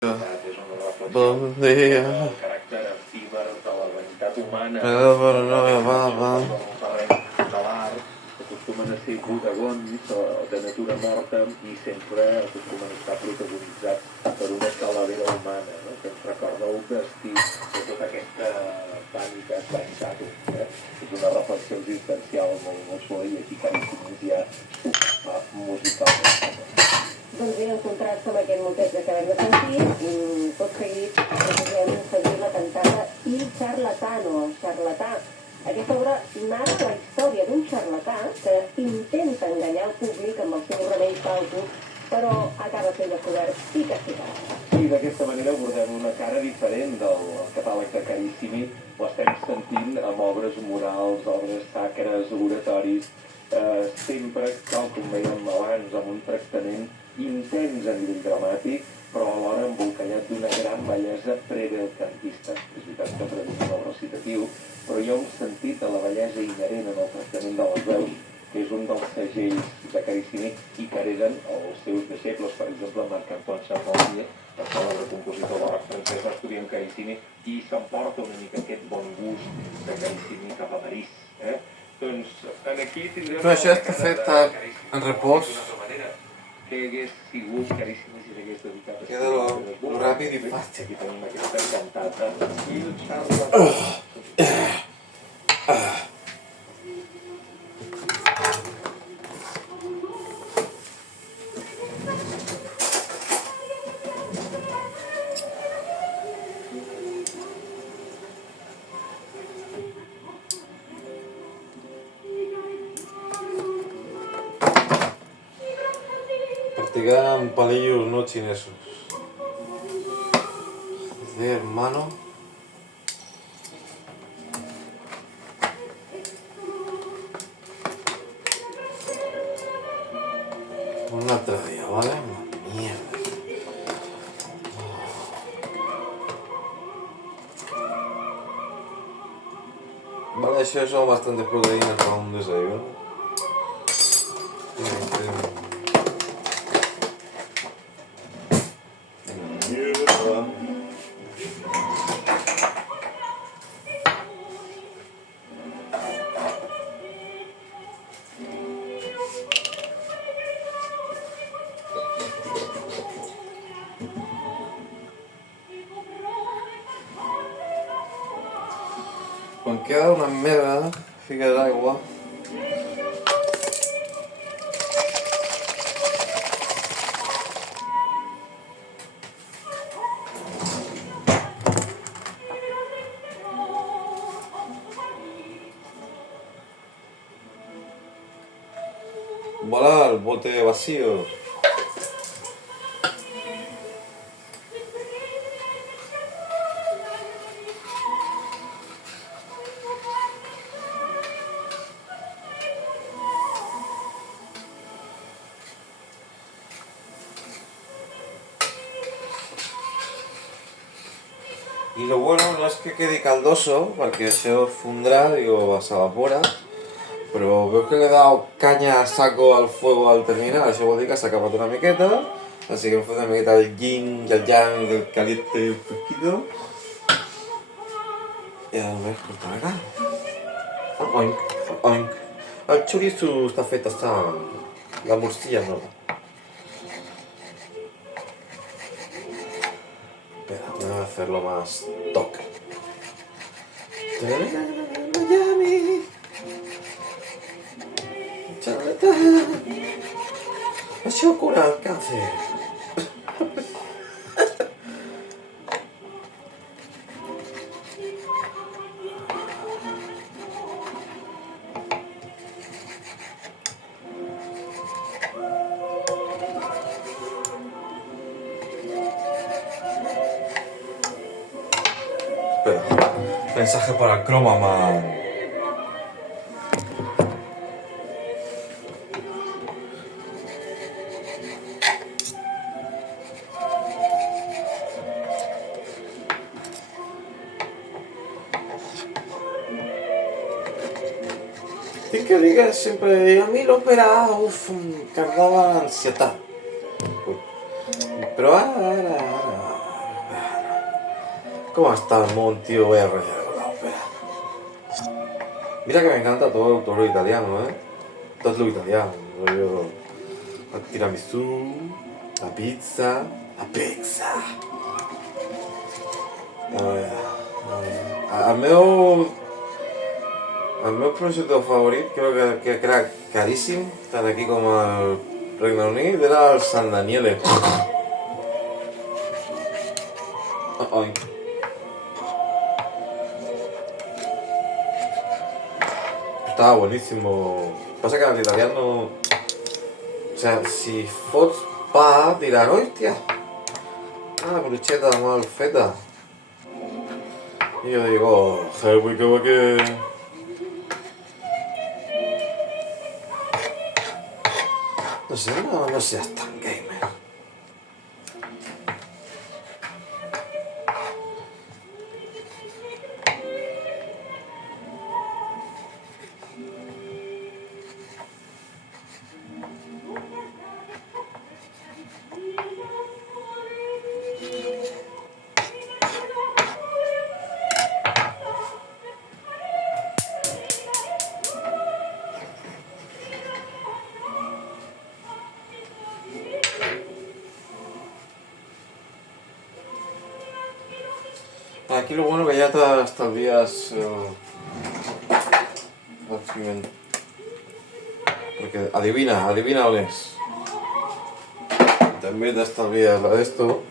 Bon dia. El caràcter efímer de la vanitat humana, de l'art, acostumen a ser bodegons de natura morta i sempre acostumen a estar protagonitzats per una calavera humana, no? Que ens recorda el destí de tota aquesta vanitat. És una reflexió existencial molt suau i aquí caríssim ja musicalment. Doncs bé, en contrast amb aquest motet que acabem de sentir, tot seguit podem seguir la cantata Il Charlatano, Charlatà. Aquesta obra narra la història d'un xarlatà que intenta enganyar el públic amb el seu remei falsos, però acaba sent descobert i castigat. I d'aquesta manera abordem una cara diferent del catàleg de Carissimi. Ho estem sentint amb obres morals, obres sacres, oratoris, sempre, tal com vèiem abans, amb un tractament intens a nivell dramàtic, però alhora embolcallat d'una gran bellesa prebelcantista. És veritat que predomina el recitatiu, però hi ha un sentit de la bellesa inherent en el tractament de les veus, que és un dels segells de Carissimi i que hereden els seus deixebles, per exemple, Marc-Antoine Charpentier, el cèlebre compositor barroc francès, va estudiar amb Carissimi i s'emporta una mica aquest bon gust de Carissimi cap a París. Doncs aquí tindrem... Però això està fet en repòs. Què hagués sigut Carissimi si s'hagués dedicat a... Queda lo ràpid i fàcil. Aquí tenim aquesta cantata Il Charlatà. Practicaban palillos no chinesos. De hermano. Un altre dia, ¿vale? Mierda. Vale, això són bastantes proteïnes para un desayuno. Quan queda una merda, fiques aigua. Voilà el bote vacío. Y lo bueno no es que quede caldoso, porque se fundrá, digo, s'evapora, però veu que le he dado caña a saco al fuego al terminar, això vol dir que s'ha acabat una miqueta, així que hem fet una miqueta del yin y el yang, del caliente y el fresquito. I ara només cortar acá. Oink, oink. El chorizo està fet hasta la morcilla no. Espera, voy a hacerlo más toque. Miami. Charlatán. Això cura el càncer. Espera, mensaje para el Chroma Man. Y que digas siempre, a mí l'òpera, em cardava l'ansietat. Però ara, ¿Cómo está el mon, tío? Voy a rayar con la ópera. Mira que me encanta todo lo italiano, ¿eh? Todo lo italiano. Rollo, el tiramisú, la pizza. La pizza. El meu projecte favorit, crec que era caríssim, tant aquí com al Regne Unit, era el San Daniele. Ai. Estaba buenísimo. Pasa que els italians no... O sea, si fots pa, diran, hòstia, una bruschetta mal feta. Y yo digo, que... No sé, no seas tan gamer. Aquí lo bueno que ya te estalvías el piment. Porque adivina on és. També t'estalvies la d'esto.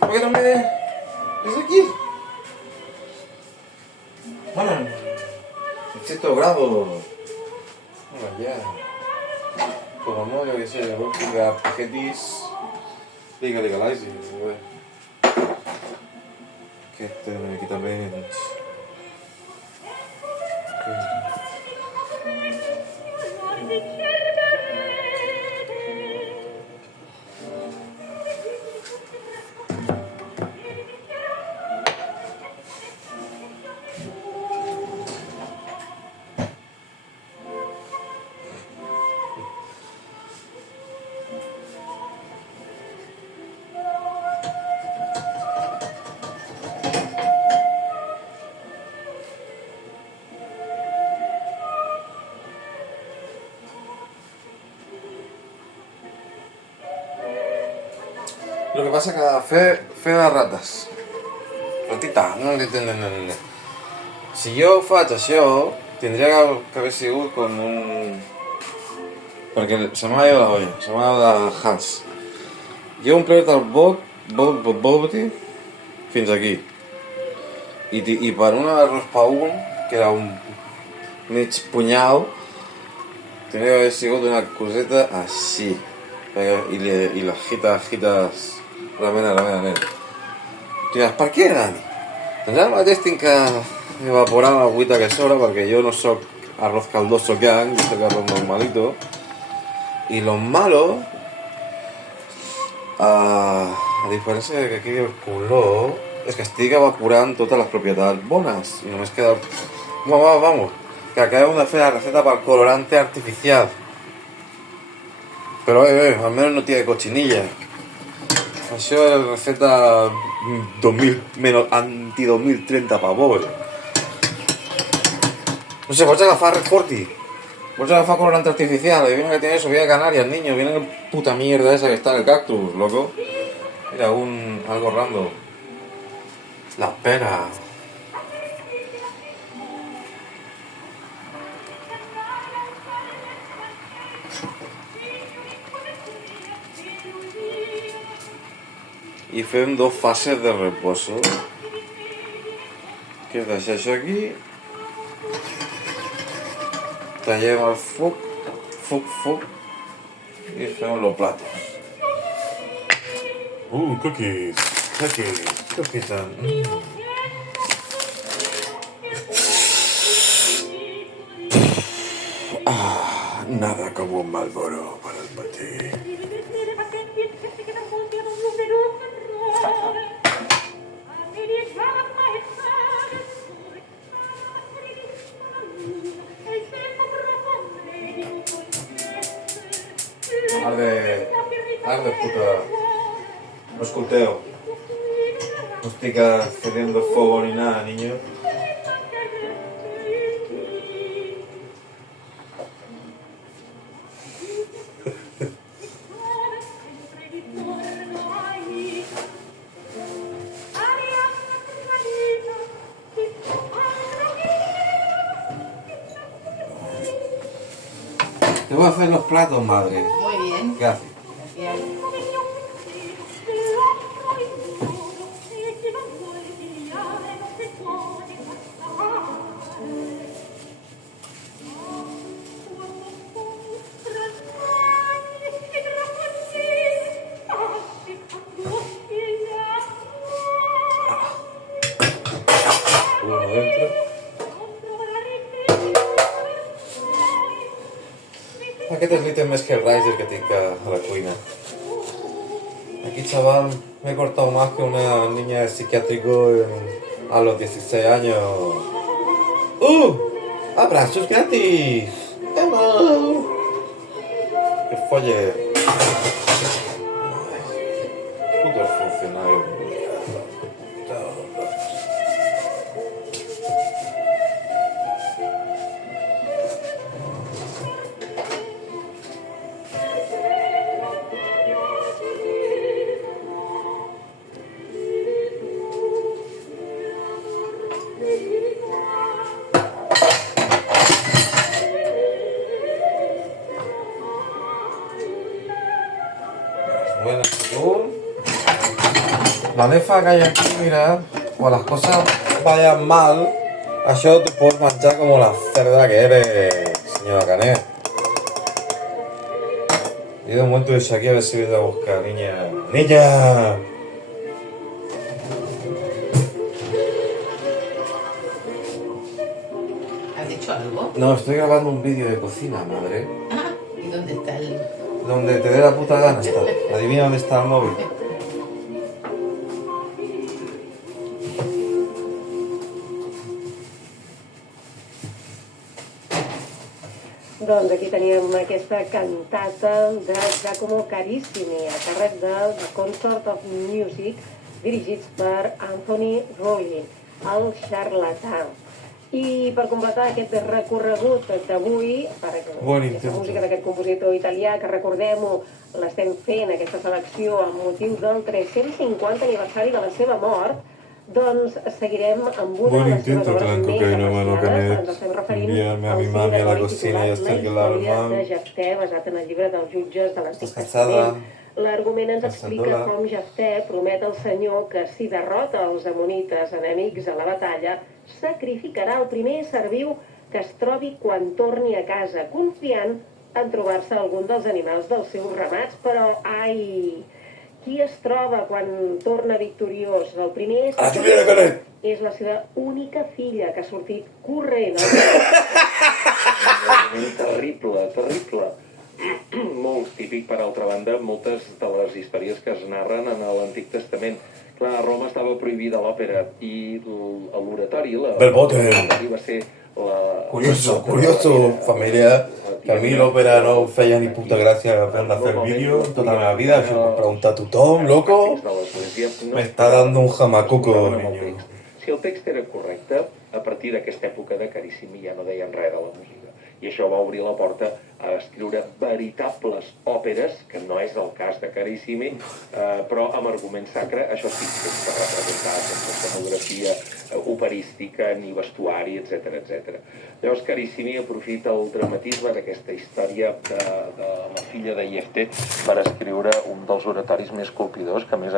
¿Por qué no me es aquí? Bueno, 100 grados. Bueno, ya. Como no, yo que sé, voy a pegar paquetis. Legalize, ué. Aquest equipaments. Lo que passa que fer de rates. Ratita, no. Si jo faig això, tindria que haver sigut com un... Perquè se m'ha ido la olla, se m'ha ido de Hans. Jo he omplert el botti fins aquí. I per un arròs paún, que era un mig punyal, tindria que haver sigut una coseta així. I les gites remena, nen. Tu diràs, per què, Dani? Doncs ara mateix tinc que evaporar l'agüita que sobra, perquè jo no soc arroz caldoso yang, jo soc arroz normalito. I lo malo, a diferència de que quedi el color, és que estic evaporant totes les propietats bones. I només queda... Vamos, que acabem de fer la receta per colorante artificial. Pero al menos no tiene cochinilla. Això és receta 2000, anti-2030 pavor. No sé, pots agafar Red Forti. Pots agafar colorante artificial. Adivina que tiene eso, viene de Canarias, niño. Viene la puta mierda esa que está en el cactus, loco. Mira, algo random. La pera. I fem 2 fases de reposo, que és deixar això aquí, tallem el foc, i fem los platos. Cookies. Nada como un Marlboro para el matí. Ara de puta... No escolteu. No estic cediendo fuego ni nada, niño. Te voy a hacer los platos, madre. Muy bien. Gracias. Gracias. Uno dentro. Aquest és l'ítem més Hellraiser que tinc a la cuina. Aquí, chaval, me he cortado más que una niña de psiquiátrico a los 16 años. ¡Abrazos gratis! ¡Hello! ¡Que folle! Puto funcionario. Bueno, según la nefa que hay aquí, mira, cuando las cosas vayan mal, això te pots menjar como la cerda que eres, señora Canet. Y de momento de aquí a ver si vienes a buscar, niña. ¡Niña! ¿Has dicho algo? No, estoy grabando un vídeo de cocina, madre. Ah, ¿y dónde está el...? Donde te dé la puta gana está. Adivina dónde está el móvil. Doncs aquí teníem aquesta cantata de Giacomo Carissimi, a càrrec del Consort of Music, dirigits per Anthony Rowley, el xarlatà. I per completar aquest recorregut d'avui, per aquesta música d'aquest compositor italià, que recordem-ho, l'estem fent, aquesta selecció, amb motiu del 350 aniversari de la seva mort, doncs seguirem amb una de les seves obres més apreciades. Ens estem referint al cine de Gori titulat La història de Jefté, basat en el llibre dels jutges de l'Antic Testament. L'argument ens explica com Jefté promet al Senyor que si derrota els amonites enemics a la batalla, sacrificarà el primer ésser viu que es trobi quan torni a casa, confiant en trobar-se algun dels animals dels seus ramats, però, ai... Qui es troba quan torna victoriós? El primer és la seva única filla, que ha sortit corrent. Terrible, terrible. Molt típic, per altra banda, moltes de les històries que es narren en l'Antic Testament. Clar, a Roma estava prohibida l'òpera i l'oratori, va ser la... Curioso, familia, que a mi l'òpera no feia ni puta gràcia verla fer vídeo tota la meva vida, això m'ho pregunta tothom, loco, m'està dando un jamacuco, niño. Si el text era correcte, a partir d'aquesta època de Carissimi ja no deien res de la música. I això va obrir la porta a escriure veritables òperes, que no és el cas de Carissimi, però amb argument sacre, això sí, sense representar, sense escenografia operística, ni vestuari, etc etc. Llavors Carissimi aprofita el dramatisme d'aquesta història de la filla de Jefté per escriure un dels oratoris més colpidors, que a més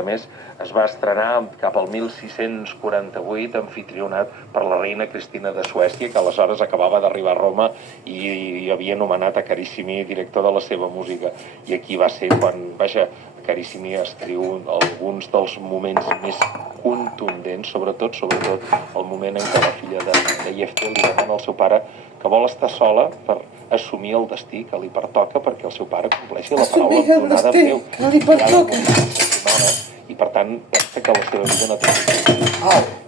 es va estrenar cap al 1648, anfitrionat per la reina Cristina de Suècia, que aleshores acabava d'arribar a Roma i havia nomenat a Carissimi director de la seva música. I aquí va ser quan, vaja, Carissimi escriu alguns dels moments més contundents, sobretot el moment en què la filla de Jefté li demana al seu pare que vol estar sola per assumir el destí que li pertoca perquè el seu pare compleixi la paraula donada amb Déu. i per tant pensa que la seva vida no té sentit,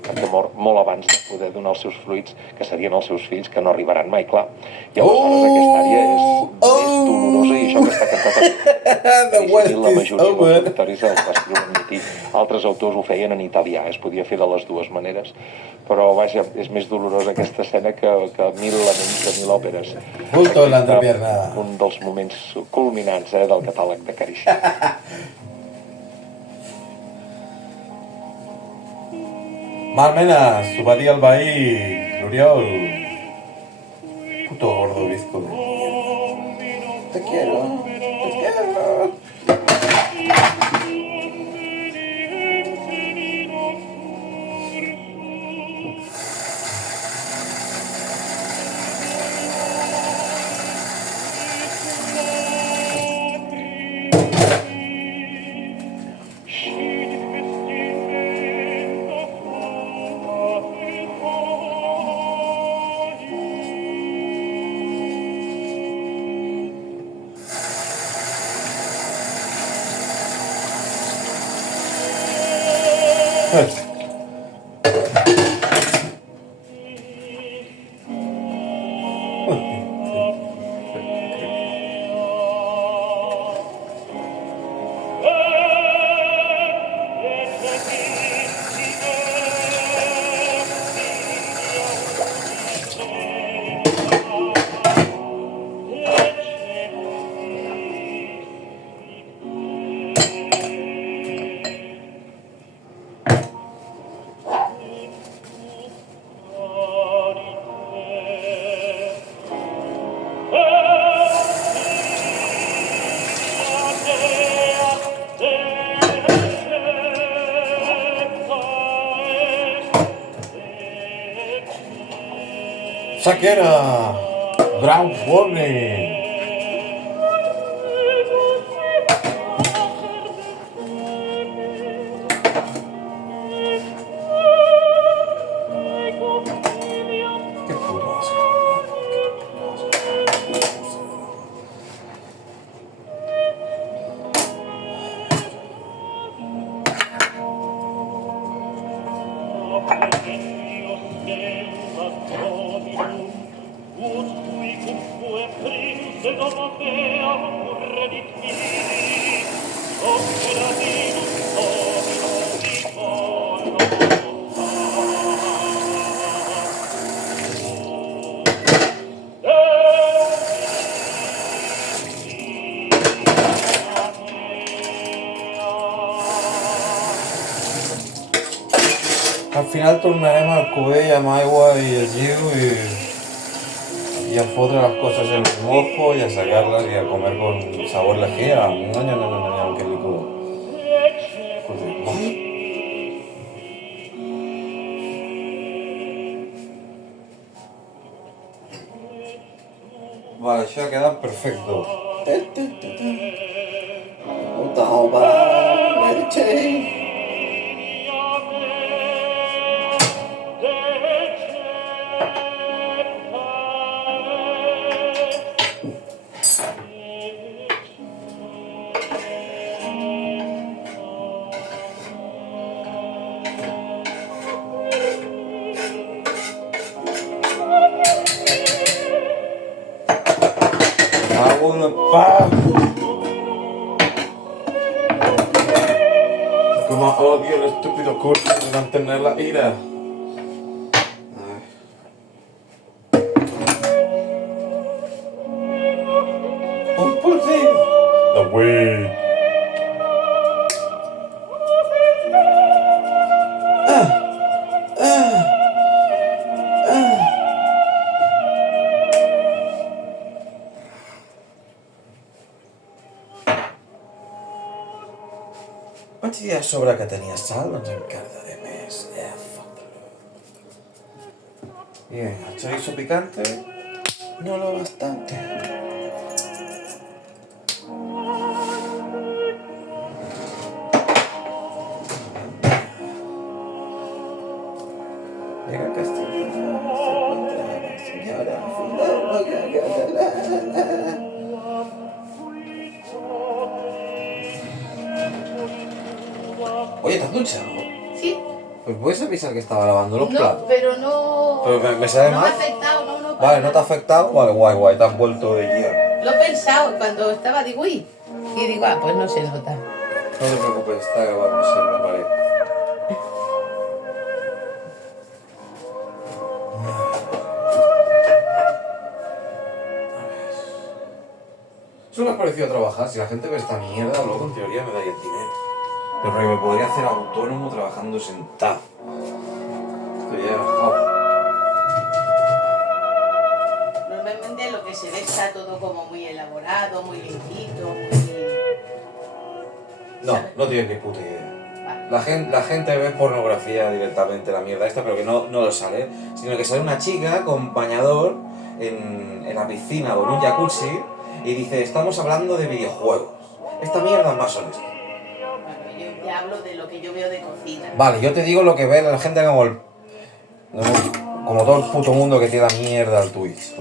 perquè mor molt abans de poder donar els seus fruits, que serien els seus fills, que no arribaran mai, clar. I aleshores aquesta àrea és dolorosa, i això que està cantat la majoria dels auditoris el va escriure en llatí. Altres autors ho feien en italià, es podia fer de les dues maneres, però vaja, és més dolorosa aquesta escena que 1000 laments de 1000 òperes. Justo en l'entrepierna. Un dels moments culminants del catàleg de Carissimi. Malmenas, su badía al bahí, L'Oriol. Puto gordo bizco de mierda. Te quiero, te quiero. Shakira, Ground Warning. Qué puto asco. Al final tornarem al cubell amb aigua i el lliu y a fotre las cosas en remojo y a sacarlas y a comer con sabor lejía. No, qué rico. Vale, això ha quedat perfecto. Como odio el estúpido curso de mantener la ira. ¡Un pulsín! ¡La wey! Quants dies sobre que tenia sal? Doncs encara de més. Bien, el chorizo picante, no lo bastante. Llega Castillo, se encuentra la señora Fidel. Oye, ¿te has duchado? Sí. ¿Me puedes avisar que estaba lavando los No, platos? pero no. Pero me sabe no mal. me ha afectado, no. Vale, ¿no te ha afectado? Vale, guay, te has vuelto de guía. Lo he pensado cuando estaba, digo, uy. Y digo, pues no se nota. No te preocupes, está grabando siempre, vale. Eso me ha parecido trabajar. Si la gente ve esta mierda, luego en teoría me daría dinero. Pero porque me podría hacer autónomo trabajando sentado. Estoy ya enojado. Normalmente lo que se ve está todo como muy elaborado, muy limpito, muy... No tienes ni puta idea. Vale. La gente ve pornografía directamente, la mierda esta, pero que no lo sale. Sino que sale una chica con bañador en la piscina o en un jacuzzi y dice, estamos hablando de videojuegos. Esta mierda es más honesta. Bueno, yo te hablo de lo que yo veo de cocina. Vale, yo te digo lo que ve la gente como todo el puto mundo que tira mierda al Twitch.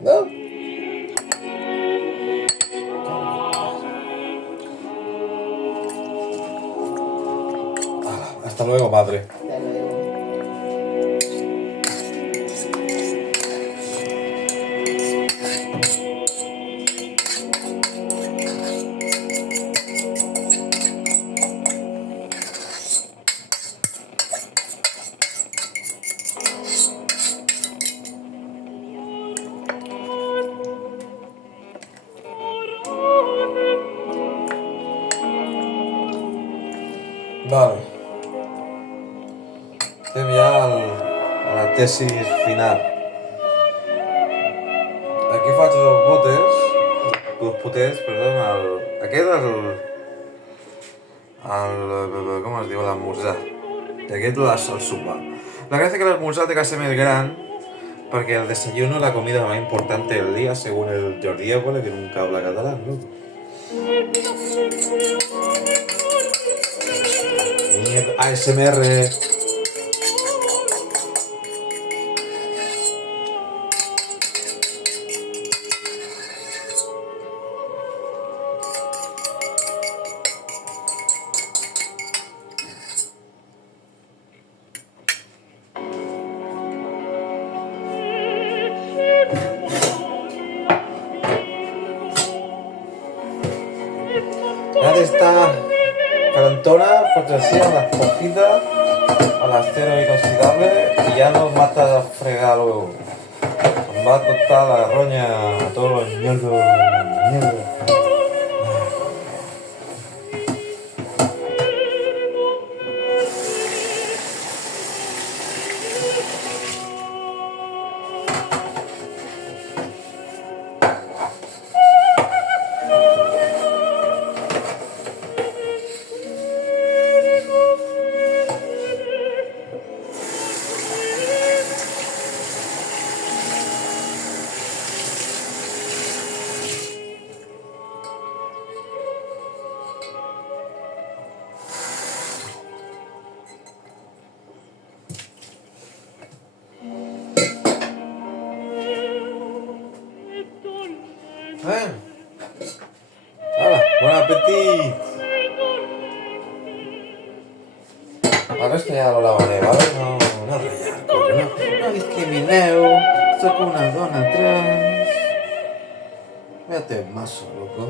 ¿No? Hasta luego, madre. Hasta luego. Vale. Estem ja a la tesis final. Aquí faig els potets, perdó, aquest com es diu, l'esmorzar. I aquest el sopar. La gràcia que l'esmorzar té que ser més gran perquè el desayuno es la comida más importante del día, según el Jordi Évole, que nunca habla catalán, ¿no? ASMR. Ya está calentona, porque así a las poquitas, a las acero inoxidable y ya nos mata a fregar luego. Nos va a costar la roña a todos los mierda. Hola, bon appetit! Ara és que ja lo lavaré, ¿vale? No rellarco, no discrimineu, soc una dona trans. Véate mazo, loco.